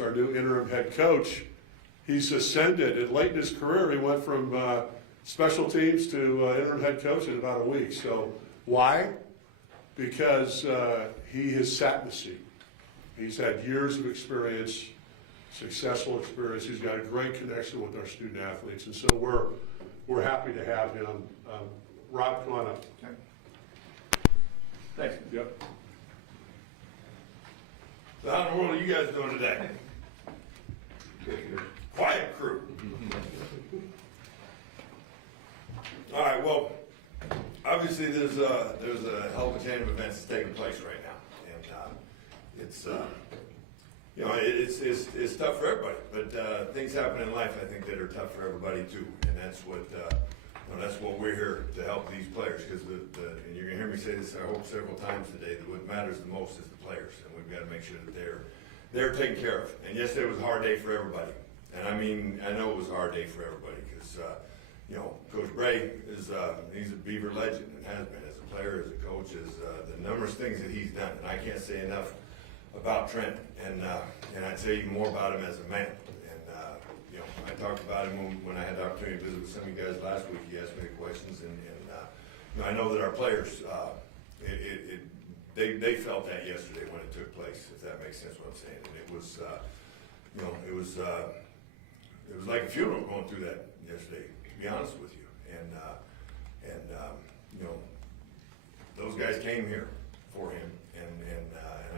our new interim head coach. He's ascended, and late in his career, he went from special teams to interim head coach in about a week. So why? Because he has sat in the seat. He's had years of experience, successful experience. He's got a great connection with our student athletes, and so we're happy to have him. Rob, come on up. Okay. Thanks. Yep. So how in the world are you guys doing today? Quiet crew. All right. Well, obviously there's a hell of a chain of events that's taking place right now, and it's it's tough for everybody. But things happen in life, I think, that are tough for everybody too, and that's what we're here to help these players. Because and you're gonna hear me say this, I hope, several times today, that what matters the most is the players, and we've got to make sure that they're taken care of. And yesterday was a hard day for everybody. And I mean, I know it was a hard day for everybody because, Coach Bray he's a Beaver legend and has been as a player, as a coach, as the numerous things that he's done. And I can't say enough about Trent, and I'd say even more about him as a man. And, I talked about him when I had the opportunity to visit with some of you guys last week. He asked me the questions, and I know that our players, they felt that yesterday when it took place, if that makes sense what I'm saying. And it was like a funeral going through that yesterday, to be honest with you. And those guys came here for him, and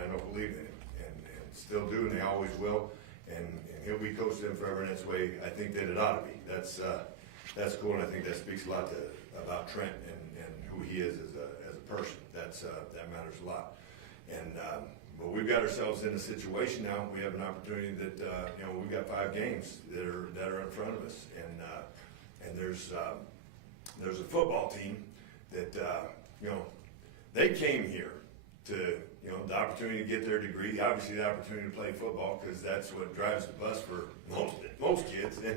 I don't believe in him, and still do, and they always will. And he'll be coached them forever, and that's the way I think that it ought to be. That's cool, and I think that speaks a lot about Trent and who he is as a person. That matters a lot. And but we've got ourselves in a situation now. We have an opportunity that we've got 5 games that are in front of us, and there's a football team that they came here to the opportunity to get their degree, obviously the opportunity to play football, because that's what drives the bus for most kids, and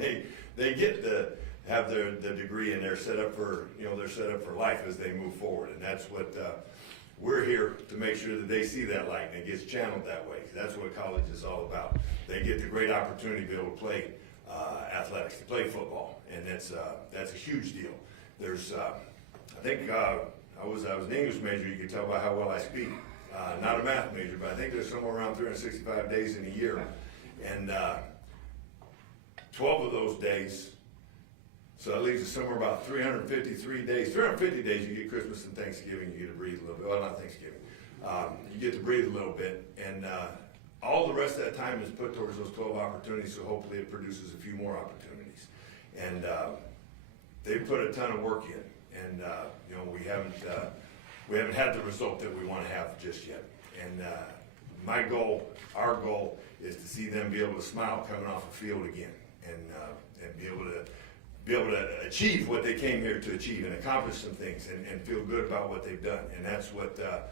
they get to have the degree, and they're set up for life as they move forward, and that's what we're here to make sure that they see that light and it gets channeled that way. That's what college is all about. They get the great opportunity to be able to play athletics, to play football, and that's a huge deal. There's I think I was an English major. You can tell by how well I speak. Not a math major, but I think there's somewhere around 365 days in a year, and 12 of those days. So that leaves us somewhere about 353 days. 350 days, you get Christmas and Thanksgiving, you get to breathe a little bit. Well, not Thanksgiving. You get to breathe a little bit. And all the rest of that time is put towards those 12 opportunities, so hopefully it produces a few more opportunities. And they put a ton of work in. And, we haven't had the result that we want to have just yet. And our goal is to see them be able to smile coming off the field again, and be able to achieve what they came here to achieve and accomplish some things and feel good about what they've done. And that's the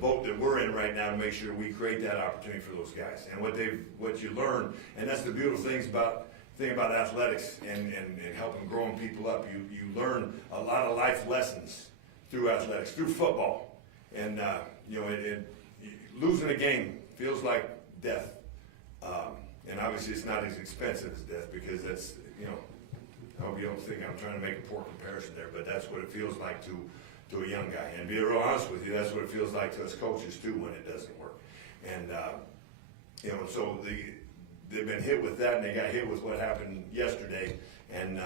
boat that we're in right now, to make sure we create that opportunity for those guys. And what you learn, and that's the beautiful thing about athletics and helping growing people up. You learn a lot of life lessons through athletics, through football. And losing a game feels like death. And obviously it's not as expensive as death, because that's, I hope you don't think I'm trying to make a poor comparison there, but that's what it feels like to a young guy. And to be real honest with you, that's what it feels like to us coaches too when it doesn't work. And, so they've been hit with that, and they got hit with what happened yesterday. And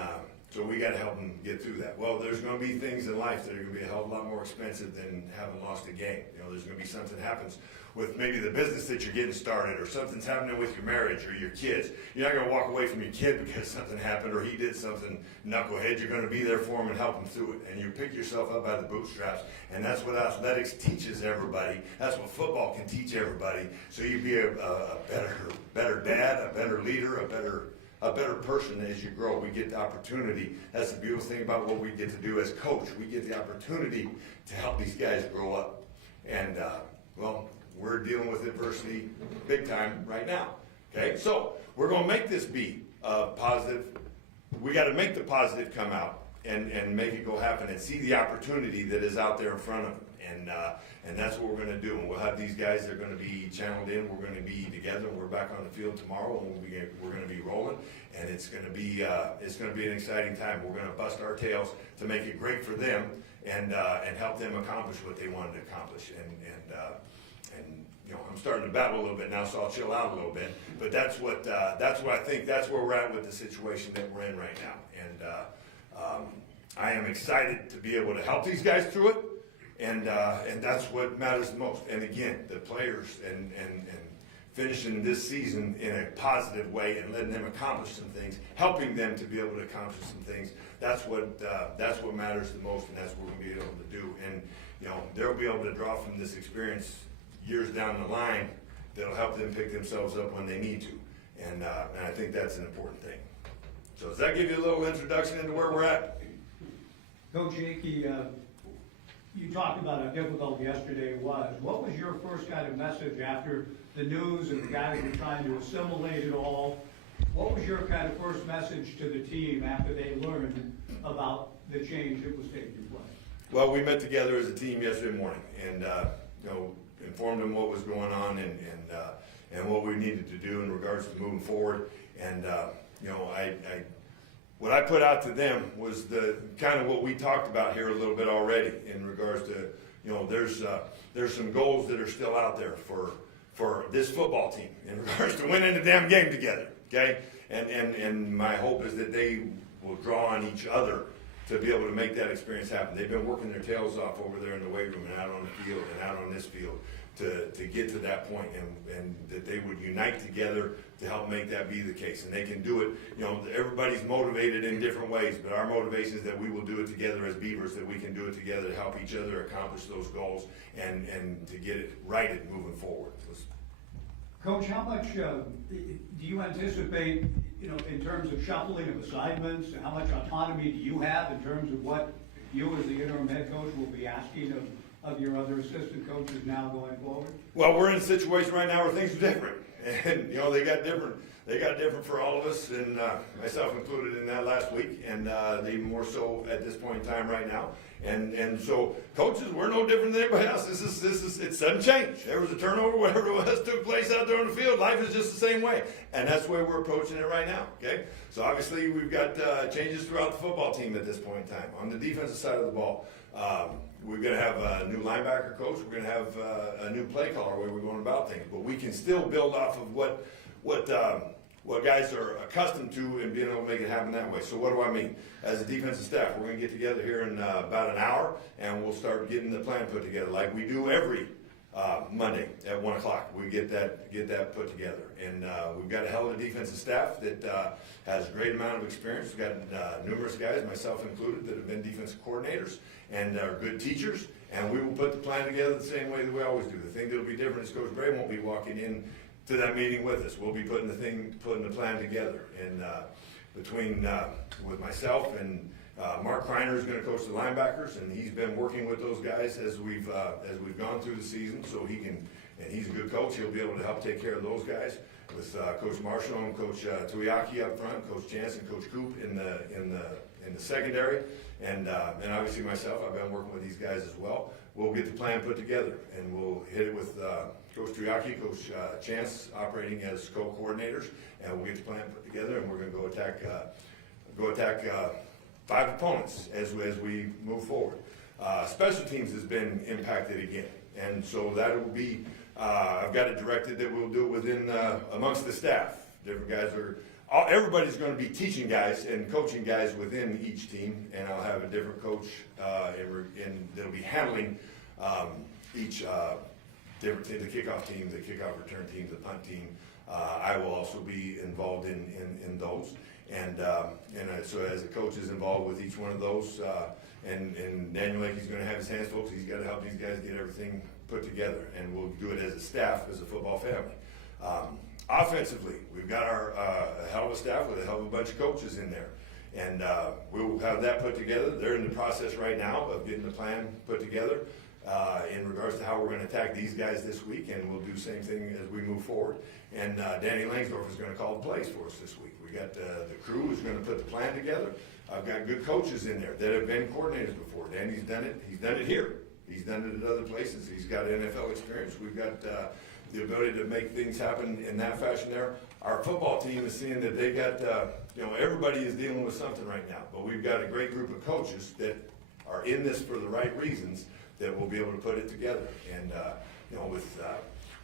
so we got to help them get through that. Well, there's going to be things in life that are going to be a hell of a lot more expensive than having lost a game. There's going to be something happens with maybe the business that you're getting started, or something's happening with your marriage or your kids. You're not going to walk away from your kid because something happened or he did something knucklehead. You're going to be there for him and help him through it. And you pick yourself up by the bootstraps. And that's what athletics teaches everybody. That's what football can teach everybody. So you be a better dad, a better leader, a better person as you grow. We get the opportunity. That's the beautiful thing about what we get to do as coach. We get the opportunity to help these guys grow up. And, we're dealing with adversity big time right now. Okay, so we're going to make this be positive. We got to make the positive come out and make it go happen, and see the opportunity that is out there in front of them. And that's what we're gonna do. And we'll have these guys, they're gonna be channeled in, we're gonna be together, and we're back on the field tomorrow, and we're gonna be rolling. And it's gonna be an exciting time. We're gonna bust our tails to make it great for them and help them accomplish what they wanted to accomplish. And you know, I'm starting to babble a little bit now, so I'll chill out a little bit. But that's what I think, that's where we're at with the situation that we're in right now. And I am excited to be able to help these guys through it. And that's what matters the most. And again, the players and finishing this season in a positive way and letting them accomplish some things, helping them to be able to accomplish some things. That's what matters the most, and that's what we're going to be able to do. And you know, they'll be able to draw from this experience years down the line that'll help them pick themselves up when they need to. And I think that's an important thing. So does that give you a little introduction into where we're at? Coach Akey, you talked about how difficult yesterday was. What was your first kind of message after the news and the guys were trying to assimilate it all? What was your kind of first message to the team after they learned about the change that was taking place? Well, we met together as a team yesterday morning and you know, informed them what was going on and what we needed to do in regards to moving forward. And you know, what I put out to them was the kind of what we talked about here a little bit already in regards to, you know, there's some goals that are still out there for this football team in regards to winning the damn game together, okay? And my hope is that they will draw on each other to be able to make that experience happen. They've been working their tails off over there in the weight room and out on the field and out on this field to get to that point, and that they would unite together to help make that be the case. And they can do it, you know, everybody's motivated in different ways, but our motivation is that we will do it together as Beavers, that we can do it together to help each other accomplish those goals and to get it righted moving forward. Coach, how much do you anticipate, you know, in terms of shuffling of assignments, how much autonomy do you have in terms of what you as the interim head coach will be asking of your other assistant coaches now going forward? Well, we're in a situation right now where things are different, and you know, they got different for all of us, and myself included in that last week, and even more so at this point in time right now. And so coaches, we're no different than anybody else. It's sudden change. There was a turnover, whatever it was took place out there on the field. Life is just the same way, and that's the way we're approaching it right now. Okay, so obviously we've got changes throughout the football team at this point in time. On the defensive side of the ball, we're going to have a new linebacker coach. We're going to have a new play caller, where we're going about things, but we can still build off of what guys are accustomed to and being able to make it happen that way. So what do I mean? As a defensive staff, we're going to get together here in about an hour, and we'll start getting the plan put together like we do every Monday at 1 o'clock. We get that put together, and we've got a hell of a defensive staff that has a great amount of experience. We've got numerous guys, myself included, that have been defensive coordinators and are good teachers, and we will put the plan together the same way that we always do. The thing that'll be different is Coach Bray won't be walking in to that meeting with us. We'll be putting the plan together, and with myself and Mark Kreiner is going to coach the linebackers, and he's been working with those guys as we've gone through the season. So he's a good coach. He'll be able to help take care of those guys with Coach Marshall and Coach Tuiaki up front, Coach Jansen, Coach Coop in the secondary, and obviously myself. I've been working with these guys as well. We'll get the plan put together, and we'll hit it with Coach Tuiaki, Coach Chance operating as co-coordinators, and we'll get the plan put together, and we're going to go attack 5 opponents as we move forward. Special teams has been impacted again, and so that will be. I've got it directed that we'll do it within amongst the staff. Different guys everybody's going to be teaching guys and coaching guys within each team, and I'll have a different coach and that'll be handling each different team, the kickoff team, the kickoff return team, the punt team. I will also be involved in those, and so as a coach is involved with each one of those, and Daniel Akey's going to have his hands full because he's got to help these guys get everything put together, and we'll do it as a staff, as a football family. Offensively, we've got a hell of a staff with a hell of a bunch of coaches in there, and we'll have that put together. They're in the process right now of getting the plan put together in regards to how we're going to attack these guys this week, and we'll do the same thing as we move forward. And Danny Langsdorf is going to call the plays for us this week. We got the crew is going to put the plan together. I've got good coaches in there that have been coordinators before. Danny's done it. He's done it here. He's done it at other places. He's got NFL experience. We've got the ability to make things happen in that fashion there. Our football team is seeing that they got, everybody is dealing with something right now, but we've got a great group of coaches that are in this for the right reasons that will be able to put it together. And,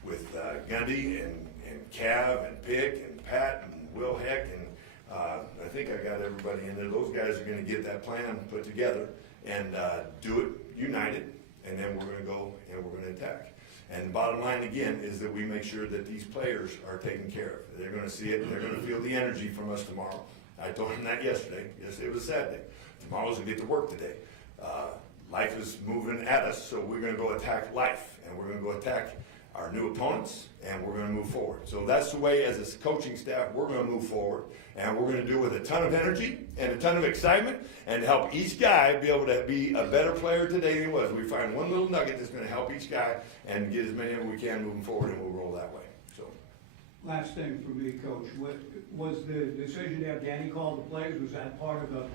with Gundy and Cav and Pick and Pat and Will Heck and I think I got everybody in there. Those guys are going to get that plan put together and do it united, and then we're going to go and we're going to attack. And the bottom line again is that we make sure that these players are taken care of. They're going to see it and they're going to feel the energy from us tomorrow. I told them that yesterday. Yesterday was a sad day. Tomorrow's going to get to work today. Life is moving at us, so we're going to go attack life, and we're going to go attack our new opponents, and we're going to move forward. So that's the way, as a coaching staff, we're going to move forward, and we're going to do it with a ton of energy and a ton of excitement, and help each guy be able to be a better player today than he was. We find one little nugget that's going to help each guy and get as many of them we can moving forward, and we'll roll that way. So, Last thing for me, Coach, was the decision to have Danny call the plays, was that part of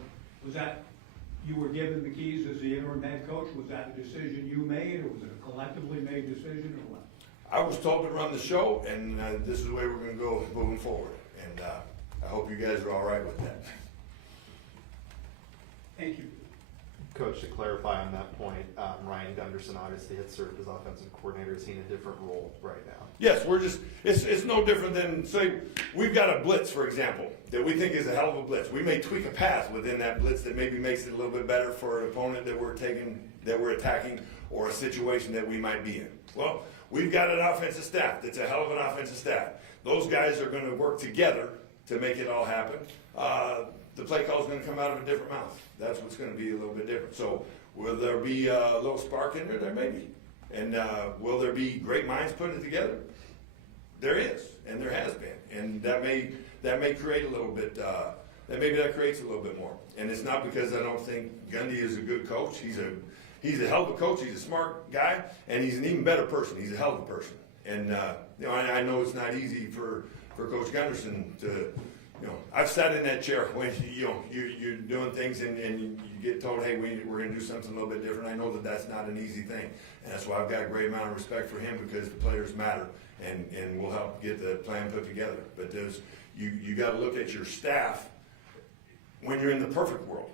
you were given the keys as the interim head coach? Was that a decision you made, or was it a collectively made decision, or what? I was told to run the show, and this is the way we're going to go moving forward. And I hope you guys are all right with that. Thank you. Coach, to clarify on that point, Ryan Gunderson obviously had served as offensive coordinator. Is he in a different role right now? Yes, it's no different than, say, we've got a blitz, for example, that we think is a hell of a blitz. We may tweak a path within that blitz that maybe makes it a little bit better for an opponent that we're attacking, or a situation that we might be in. Well, we've got an offensive staff that's a hell of an offensive staff. Those guys are going to work together to make it all happen. The play call is going to come out of a different mouth. That's what's going to be a little bit different. So will there be a little spark in there? There may be. And will there be great minds putting it together? There is, and there has been. And that may create a little bit, that creates a little bit more. And it's not because I don't think Gundy is a good coach. He's a hell of a coach. He's a smart guy, and he's an even better person. He's a hell of a person. And I know it's not easy for Coach Gunderson to. I've sat in that chair when you're doing things and you get told, hey, we're going to do something a little bit different. I know that that's not an easy thing, and that's why I've got a great amount of respect for him, because the players matter, and we'll help get the plan put together. But you got to look at your staff when you're in the perfect world,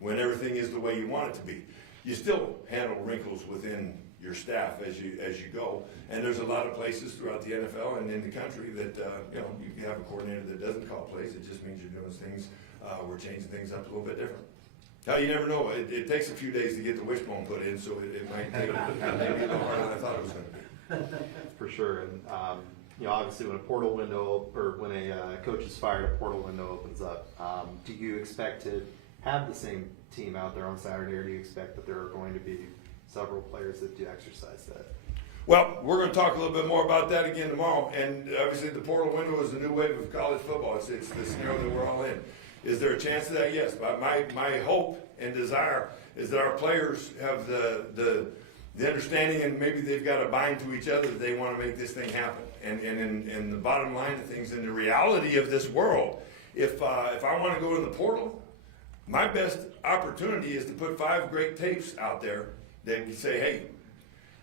when everything is the way you want it to be. You still handle wrinkles within your staff as you go, and there's a lot of places throughout the NFL and in the country that you can have a coordinator that doesn't call plays. It just means you're doing things, we're changing things up a little bit different. Now you never know. It takes a few days to get the wishbone put in, so it might take maybe a little harder than I thought it was going to be. For sure, and obviously when a portal window, or when a coach is fired, a portal window opens up. Do you expect to have the same team out there on Saturday, or do you expect that there are going to be several players that do exercise that? Well, we're going to talk a little bit more about that again tomorrow. And obviously the portal window is the new wave of college football. It's the scenario that we're all in. Is there a chance of that? Yes. But my hope and desire is that our players have the understanding, and maybe they've got a bind to each other, that they want to make this thing happen. And in the bottom line of things, in the reality of this world, if I want to go in the portal, my best opportunity is to put 5 great tapes out there that can say, hey,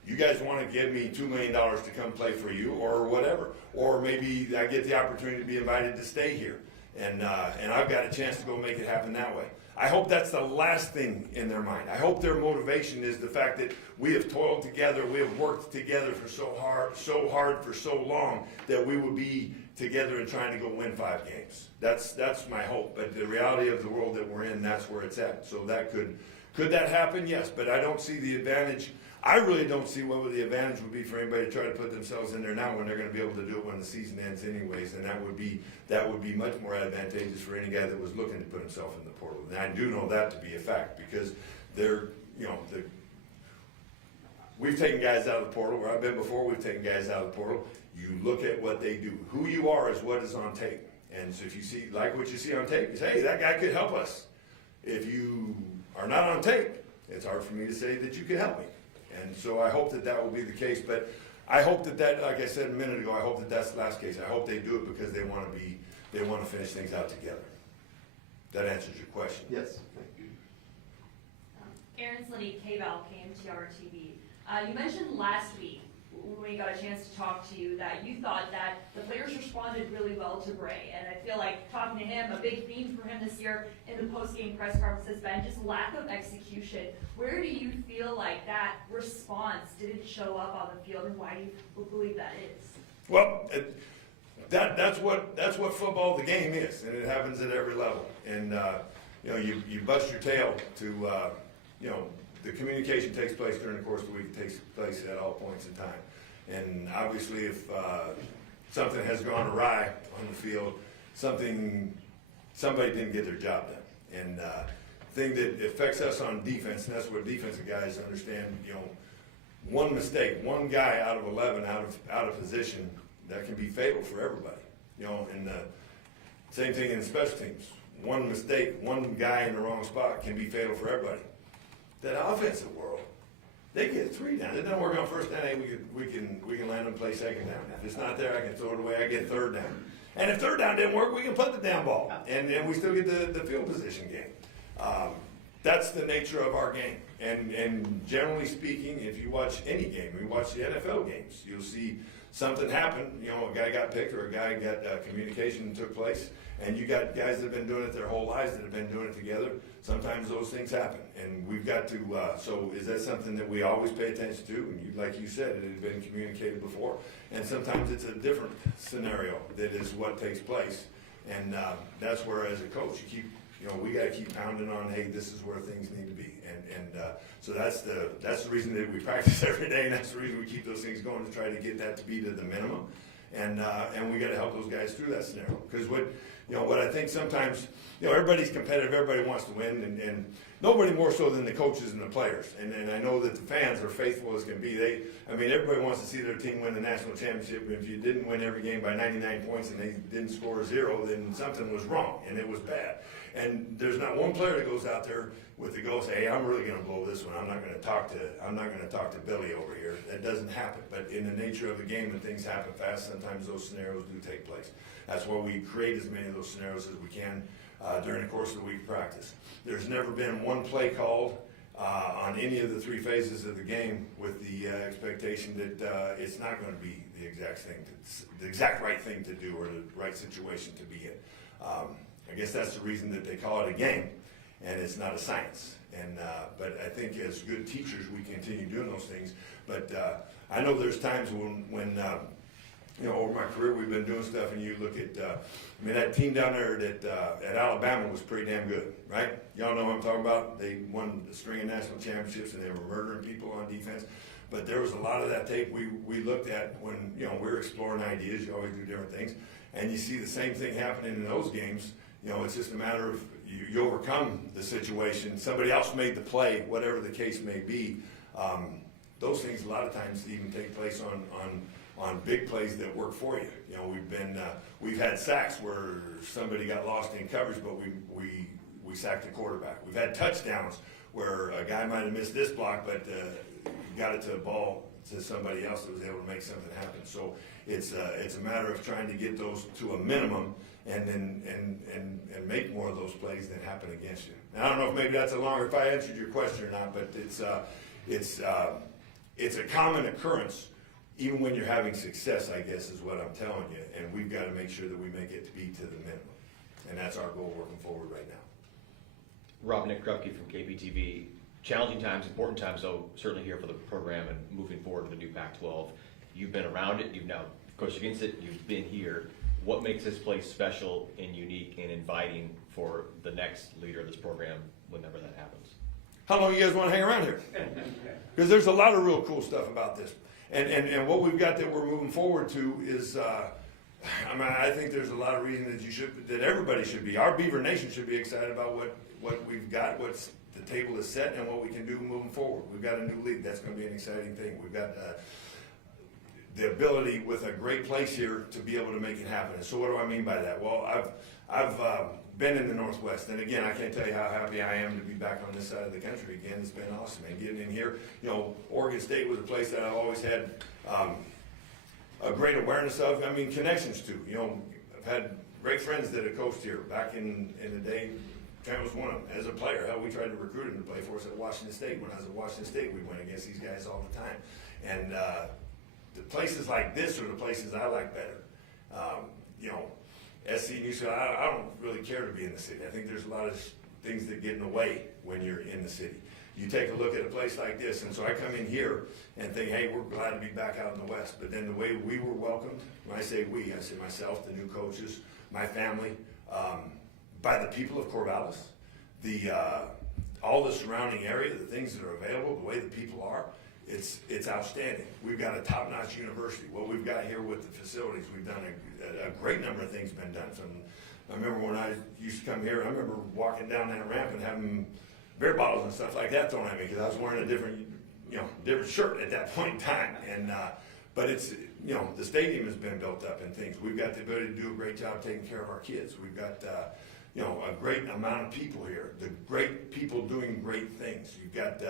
you guys want to give me $2 million to come play for you, or whatever. Or maybe I get the opportunity to be invited to stay here. And I've got a chance to go make it happen that way. I hope that's the last thing in their mind. I hope their motivation is the fact that we have toiled together, we have worked together for so hard for so long, that we would be together and trying to go win 5 games. That's my hope. But the reality of the world that we're in, that's where it's at. So that could that happen? Yes, but I don't see the advantage. I really don't see what the advantage would be for anybody to try to put themselves in there now, when they're going to be able to do it when the season ends anyways, and that would be much more advantageous for any guy that was looking to put himself in the portal. And I do know that to be a fact, because we've taken guys out of the portal, where I've been before, we've taken guys out of the portal. You look at what they do. Who you are is what is on tape. And so if you see, like what you see on tape, you say, hey, that guy could help us. If you are not on tape, it's hard for me to say that you could help me. And so I hope that will be the case. But I hope that, like I said a minute ago, I hope that that's the last case. I hope they do it because they want to finish things out together. That answers your question. Yes. Thank you. Aaron Slinney, KVAL, KMTR TV. You mentioned last week, when we got a chance to talk to you, that you thought that the players responded really well to Bray. And I feel like talking to him, a big theme for him this year in the post-game press conference has been just lack of execution. Where do you feel like that response didn't show up on the field, and why do you believe that is? Well, that's what football, the game is, and it happens at every level. And you bust your tail to the communication takes place during the course of the week. It takes place at all points in time. And obviously, if something has gone awry on the field, somebody didn't get their job done. And thing that affects us on defense, and that's what defensive guys understand. One mistake, one guy out of 11 out of position, that can be fatal for everybody. And same thing in special teams. One mistake, one guy in the wrong spot can be fatal for everybody. That offensive world, they get 3 down. It doesn't work on first down. Hey, we can land and play second down. If it's not there, I can throw it away. I get 3rd down. And if 3rd down didn't work, we can punt the damn ball, and we still get the field position game. That's the nature of our game. And generally speaking, if you watch any game, you watch the NFL games, you'll see something happen. A guy got picked, or a guy got communication took place, and you got guys that have been doing it their whole lives that have been doing it together. Sometimes those things happen, and we've got to. So is that something that we always pay attention to? And like you said, it had been communicated before, and sometimes it's a different scenario that is what takes place, and that's where, as a coach, you keep. We got to keep pounding on. Hey, this is where things need to be, and so that's the reason that we practice every day, and that's the reason we keep those things going, to try to get that to be to the minimum, and we got to help those guys through that scenario. Because what I think sometimes, everybody's competitive, everybody wants to win, and nobody more so than the coaches and the players. And I know that the fans are faithful as can be. Everybody wants to see their team win the national championship. If you didn't win every game by 99 points and they didn't score 0, then something was wrong, and it was bad. And there's not one player that goes out there with the goal, say, hey, I'm really going to blow this one. I'm not going to talk to Billy over here. That doesn't happen. But in the nature of the game, when things happen fast, sometimes those scenarios do take place. That's why we create as many of those scenarios as we can during the course of the week practice. There's never been one play called on any of the 3 phases of the game with the expectation that it's not going to be the exact right thing to do, or the right situation to be in. I guess that's the reason that they call it a game, and it's not a science. And but I think as good teachers, we continue doing those things. But I know there's times when over my career, we've been doing stuff, and you look at, that team down there at Alabama was pretty damn good, right? Y'all know what I'm talking about. They won a string of national championships, and they were murdering people on defense. But there was a lot of that tape we looked at when we were exploring ideas. You always do different things, and you see the same thing happening in those games. It's just a matter of you overcome the situation. Somebody else made the play, whatever the case may be. Those things a lot of times even take place on big plays that work for you. We've had sacks where somebody got lost in coverage, but we sacked the quarterback. We've had touchdowns where a guy might have missed this block, but got it to the ball to somebody else that was able to make something happen. So it's a matter of trying to get those to a minimum, and then make more of those plays than happen against you. And I don't know if maybe that's if I answered your question or not, but it's a common occurrence. Even when you're having success, I guess, is what I'm telling you, and we've got to make sure that we make it to be to the minimum, and that's our goal working forward right now. Robb Akey from KPTV. Challenging times, important times, though, certainly here for the program and moving forward to the new Pac-12. You've been around it, you've now coached against it, you've been here. What makes this place special and unique and inviting for the next leader of this program whenever that happens? How long you guys want to hang around here? Because there's a lot of real cool stuff about this. And what we've got that we're moving forward to is, I think there's a lot of reason that everybody should be. Our Beaver Nation should be excited about what we've got, what's the table is set, and what we can do moving forward. We've got a new league. That's going to be an exciting thing. We've got the ability with a great place here to be able to make it happen. And so what do I mean by that? Well, I've been in the Northwest, and again, I can't tell you how happy I am to be back on this side of the country again. It's been awesome, and getting in here, Oregon State was a place that I've always had a great awareness of. Connections to. I've had great friends that have coached here back in the day, Trent was one of them. As a player, hell, we tried to recruit him to play for us at Washington State. When I was at Washington State, we went against these guys all the time. And the places like this are the places I like better. You know, SC and UCLA, I don't really care to be in the city. I think there's a lot of things that get in the way when you're in the city. You take a look at a place like this, and so I come in here and think, hey, we're glad to be back out in the West. But then the way we were welcomed, when I say we, I say myself, the new coaches, my family, by the people of Corvallis, all the surrounding area, the things that are available, the way the people are, it's outstanding. We've got a top-notch university. What we've got here with the facilities, we've done a great number of things been done. I remember when I used to come here, I remember walking down that ramp and having beer bottles and stuff like that thrown at me because I was wearing a different shirt at that point in time. And but it's, the stadium has been built up and things. We've got the ability to do a great job taking care of our kids. We've got a great amount of people here. The great people doing great things. You've got.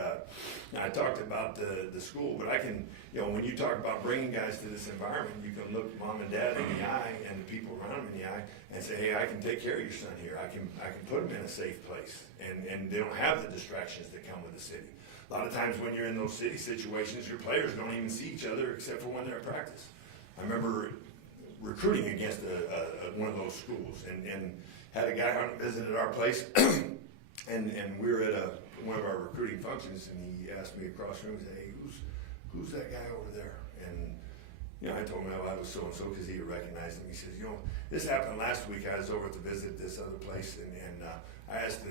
I talked about the school, but I can. When you talk about bringing guys to this environment, you can look mom and dad in the eye and the people around them in the eye and say, hey, I can take care of your son here. I can put him in a safe place, and they don't have the distractions that come with the city. A lot of times when you're in those city situations, your players don't even see each other except for when they're at practice. I remember recruiting against one of those schools and had a guy on visited our place, and we were at one of our recruiting functions, and he asked me across the room, he said, hey, who's that guy over there? And I told him I was so-and-so because he recognized him. He says, this happened last week. I was over to visit this other place, and I asked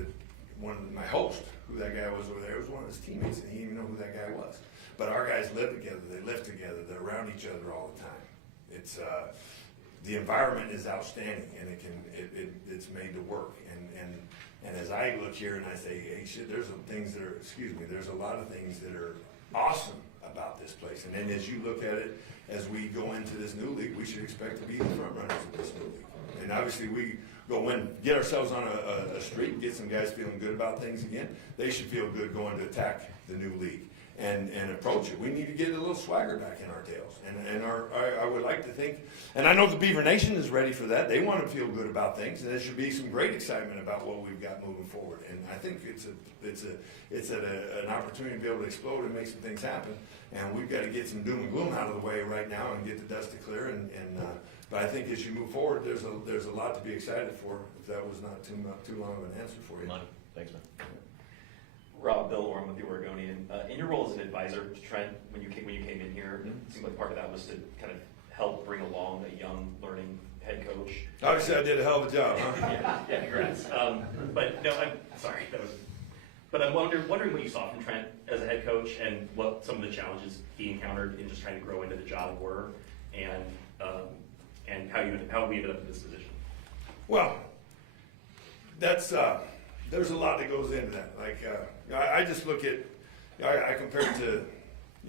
my host who that guy was over there. It was one of his teammates, and he didn't even know who that guy was. But our guys live together. They live together. They're around each other all the time. It's the environment is outstanding, and it's made to work. And as I look here and I say, hey, shit, there's a lot of things that are awesome about this place. And then as you look at it, as we go into this new league, we should expect to be the front runners of this new league. And obviously we go in, get ourselves on a streak, get some guys feeling good about things again. They should feel good going to attack the new league and approach it. We need to get a little swagger back in our tails. And I would like to think, and I know the Beaver Nation is ready for that. They want to feel good about things, and there should be some great excitement about what we've got moving forward. And I think it's an opportunity to be able to explode and make some things happen. And we've got to get some doom and gloom out of the way right now and get the dust to clear. But I think as you move forward, there's a lot to be excited for. If that was not too long of an answer for you. Money. Thanks, man. Rob, Bill Orm with the Oregonian. In your role as an advisor to Trent, when you came in here, it seemed like part of that was to kind of help bring along a young, learning head coach. Obviously, I did a hell of a job, huh? yeah, congrats. But no, I'm sorry. But I'm wondering what you saw from Trent as a head coach and what some of the challenges he encountered in just trying to grow into the job were, and how we ended up in this position. Well, that's there's a lot that goes into that. Like I just look at, I compare it to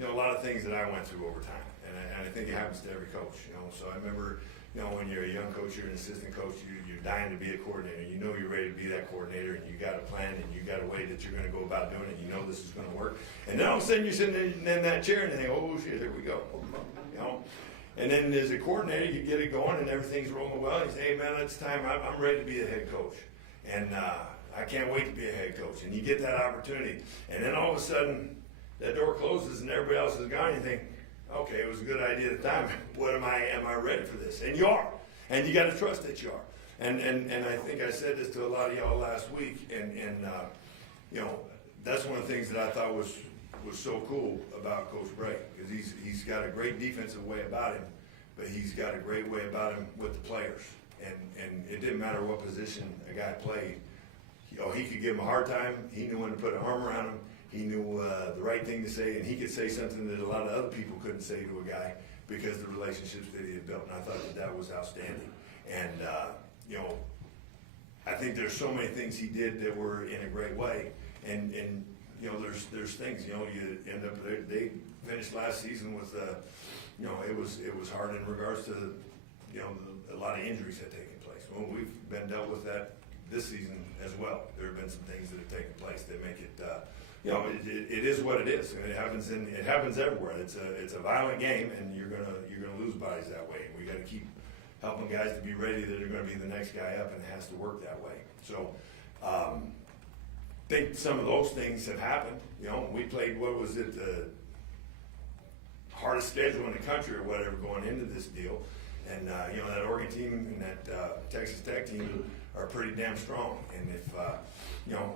a lot of things that I went through over time, and I think it happens to every coach. So I remember when you're a young coach, you're an assistant coach, you're dying to be a coordinator. You're ready to be that coordinator, and you got a plan, and you got a way that you're going to go about doing it. This is going to work. And then all of a sudden you're sitting in that chair, and you think, oh shit, here we go. And then as a coordinator, you get it going, and everything's rolling well. You say, hey man, it's time. I'm ready to be the head coach, and I can't wait to be a head coach. And you get that opportunity, and then all of a sudden that door closes, and everybody else is gone. And you think, okay, it was a good idea at the time. Am I ready for this? And you are. And you got to trust that you are. And I think I said this to a lot of y'all last week, and that's one of the things that I thought was so cool about Coach Bray, because he's got a great defensive way about him, but he's got a great way about him with the players. And it didn't matter what position a guy played. He could give him a hard time. He knew when to put an arm around him. He knew the right thing to say, and he could say something that a lot of other people couldn't say to a guy because of the relationships that he had built. And I thought that was outstanding. And I think there's so many things he did that were in a great way. And there's things. You end up. They finished last season with it was hard in regards to a lot of injuries had taken place. Well, we've been dealt with that this season as well. There have been some things that have taken place that make it. It is what it is, and it happens everywhere. It's a violent game, and you're gonna lose bodies that way. And we got to keep helping guys to be ready that are going to be the next guy up, and it has to work that way. So think some of those things have happened. You know, we played, what was it, the hardest schedule in the country or whatever going into this deal. And, you know, that Oregon team and that Texas Tech team are pretty damn strong. And if, you know,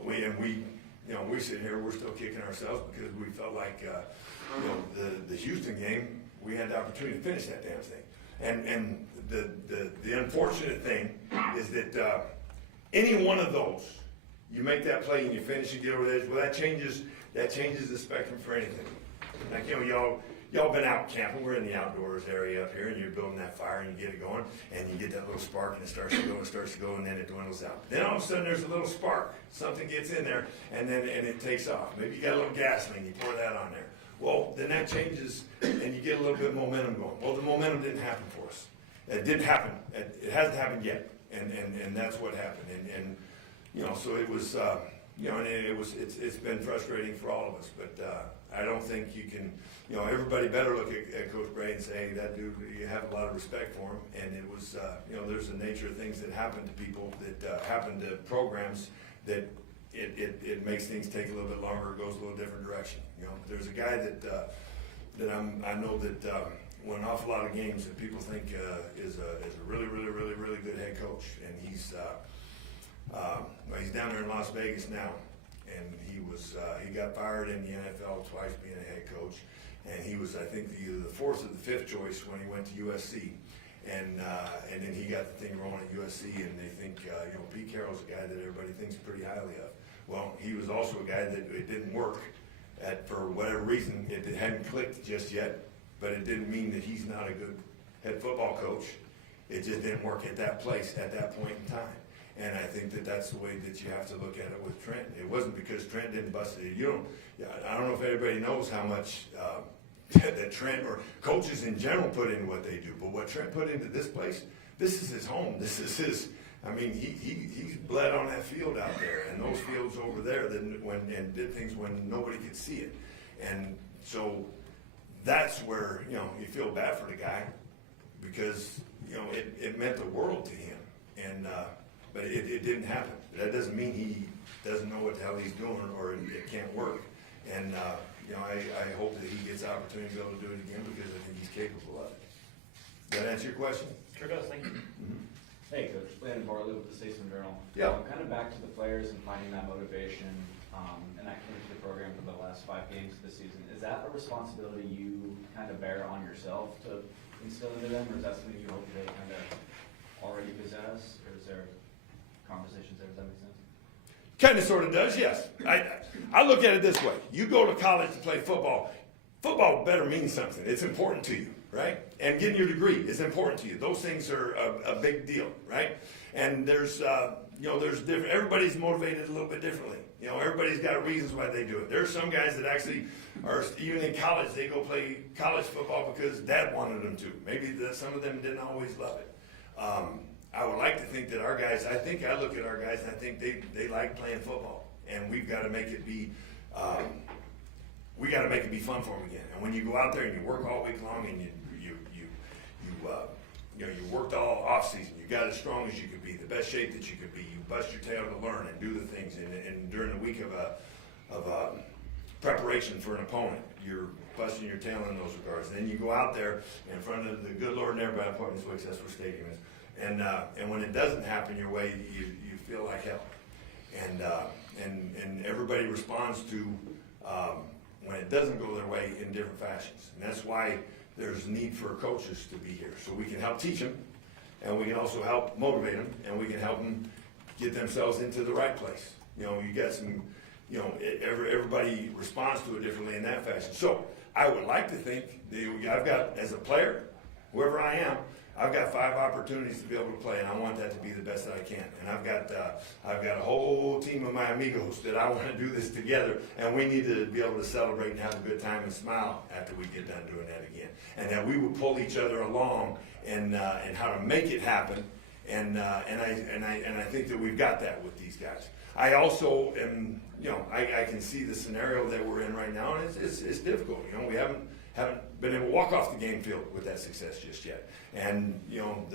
we sit here, we're still kicking ourselves because we felt like, you know, the Houston game, we had the opportunity to finish that damn thing. And the unfortunate thing is that any one of those, you make that play and you finish and get over the edge, well, that changes the spectrum for anything. Like, you know, y'all been out camping, we're in the outdoors area up here, and you're building that fire and you get it going, and you get that little spark and it starts to go, and then it dwindles out. Then all of a sudden there's a little spark, something gets in there, and it takes off. Maybe you got a little gasoline, you pour that on there. Well, then that changes, and you get a little bit of momentum going. Well, the momentum didn't happen for us. It didn't happen. It hasn't happened yet, and that's what happened. And you know, so it was, you know, and it's been frustrating for all of us. But I don't think you can, you know, everybody better look at Coach Bray and say, that dude, you have a lot of respect for him. And it was, you know, there's a nature of things that happen to people, that happen to programs, that it makes things take a little bit longer, it goes a little different direction. You know, there's a guy that I know that won an awful lot of games that people think is a really good head coach, and he's down there in Las Vegas now, and he got fired in the NFL twice being a head coach, and he was, I think, either the fourth or the fifth choice when he went to USC. And then he got the thing rolling at USC, and they think, you know, Pete Carroll's a guy that everybody thinks pretty highly of. Well, he was also a guy that it didn't work for whatever reason. It hadn't clicked just yet, but it didn't mean that he's not a good head football coach. It just didn't work at that place at that point in time. And I think that that's the way that you have to look at it with Trent. It wasn't because Trent didn't bust it. I don't know if everybody knows how much that Trent or coaches in general put into what they do, but what Trent put into this place, this is his home. This is his. I mean, he's bled on that field out there, and those fields over there and did things when nobody could see it, and so that's where, you know, you feel bad for the guy, because, you know, it meant the world to him, and but it didn't happen. That doesn't mean he doesn't know what the hell he's doing or it can't work, and you know, I hope that he gets the opportunity to be able to do it again, because I think he's capable of it. Does that answer your question? Sure does, thank you. Mm-hmm. Hey, Coach. Landon Barley with the Statesman Journal. Yeah. Kind of back to the players and finding that motivation, and that came to the program for the last 5 games of the season. Is that a responsibility you kind of bear on yourself to instill into them, or is that something you hope they kind of already possess, or is there conversations there? Does that make sense? Kind of sort of does, yes. I look at it this way. You go to college to play football. Football better mean something. It's important to you, right? And getting your degree is important to you. Those things are a big deal, right? And there's, you know, there's different, everybody's motivated a little bit differently. You know, everybody's got reasons why they do it. There's some guys that actually are, even in college, they go play college football because dad wanted them to. Maybe some of them didn't always love it. I would like to think that our guys, I look at our guys and I think they like playing football, and we've got to make it be, fun for them again. And when you go out there and you work all week long and you worked all off season, you got as strong as you could be, the best shape that you could be, you bust your tail to learn and do the things, and during the week of preparation for an opponent, you're busting your tail in those regards. And then you go out there in front of the good Lord and everybody, that's where stadium is. And when it doesn't happen your way, you feel like hell, and everybody responds to when it doesn't go their way in different fashions, and that's why there's need for coaches to be here, so we can help teach them, and we can also help motivate them, and we can help them get themselves into the right place. You know, you got some, you know, everybody responds to it differently in that fashion. So I would like to think that I've got, as a player, whoever I am, I've got 5 opportunities to be able to play, and I want that to be the best that I can. And I've got a whole team of my amigos that I want to do this together, and we need to be able to celebrate and have a good time and smile after we get done doing that again. And that we will pull each other along and how to make it happen. And I think that we've got that with these guys. I also am, you know, I can see the scenario that we're in right now, and it's difficult. You know, we haven't been able to walk off the game field with that success just yet. And, you know,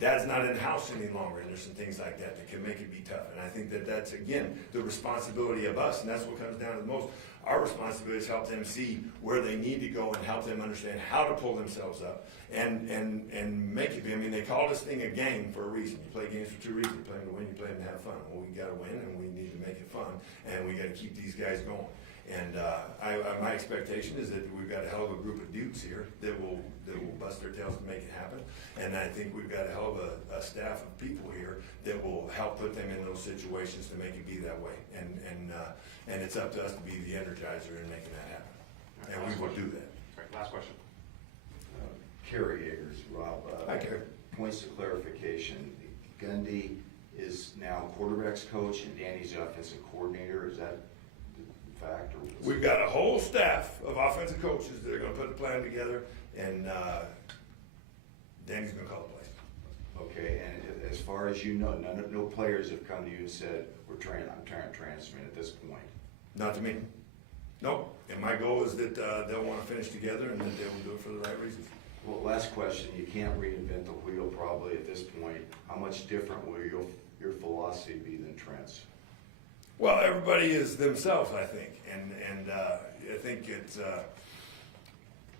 Dad's not in the house any longer, and there's some things like that that can make it be tough. And I think that that's, again, the responsibility of us, and that's what comes down to the most. Our responsibility is to help them see where they need to go and help them understand how to pull themselves up and make it be. I mean, they call this thing a game for a reason. You play games for two reasons. You play them to win, you play them to have fun. Well, we got to win, and we need to make it fun, and we got to keep these guys going. And my expectation is that we've got a hell of a group of dudes here that will bust their tails to make it happen. And I think we've got a hell of a staff of people here that will help put them in those situations to make it be that way. And it's up to us to be the energizer in making that happen. And we will do that. All right, last question. Kerry Eggers, Rob. Hi, Kerry. Points of clarification. Gundy is now quarterback's coach and Danny's the offensive coordinator. Is that the fact? Or We've got a whole staff of offensive coaches that are going to put the plan together, and Danny's going to call the plays. Okay, and as far as you know, no players have come to you and said, I'm trying to transfer at this point. Not to me. Nope. And my goal is that they'll want to finish together and that they will do it for the right reasons. Well, last question, you can't reinvent the wheel probably at this point. How much different will your philosophy be than Trent's? Well, everybody is themselves, I think, and I think it's.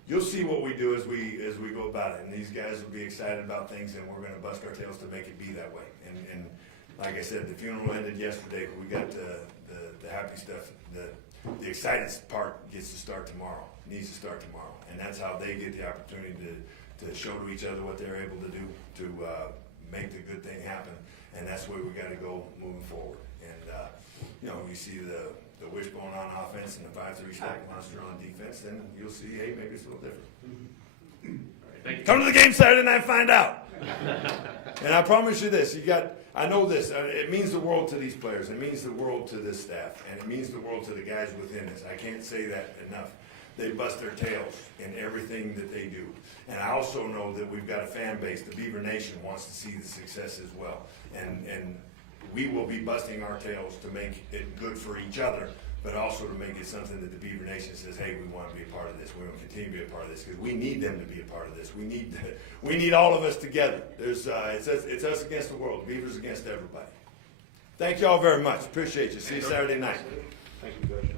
You'll see what we do as we go about it, and these guys will be excited about things, and we're going to bust our tails to make it be that way. And like I said, the funeral ended yesterday, but we got the happy stuff. The excited part gets to start tomorrow. Needs to start tomorrow, and that's how they get the opportunity to show to each other what they're able to do to make the good thing happen. And that's where we got to go moving forward. And you see the wishbone on offense and the 5-3 stack monster on defense, then you'll see, hey, maybe it's a little different. All right, thank you. Come to the game Saturday night and find out. And I promise you this, I know this, it means the world to these players, it means the world to this staff, and it means the world to the guys within this. I can't say that enough. They bust their tails in everything that they do. And I also know that we've got a fan base, the Beaver Nation wants to see the success as well. And we will be busting our tails to make it good for each other, but also to make it something that the Beaver Nation says, hey, we want to be a part of this. We want to continue to be a part of this because we need them to be a part of this. We need all of us together. It's us against the world. The Beavers against everybody. Thank you all very much. Appreciate you. See you Saturday night. Thank you, Coach.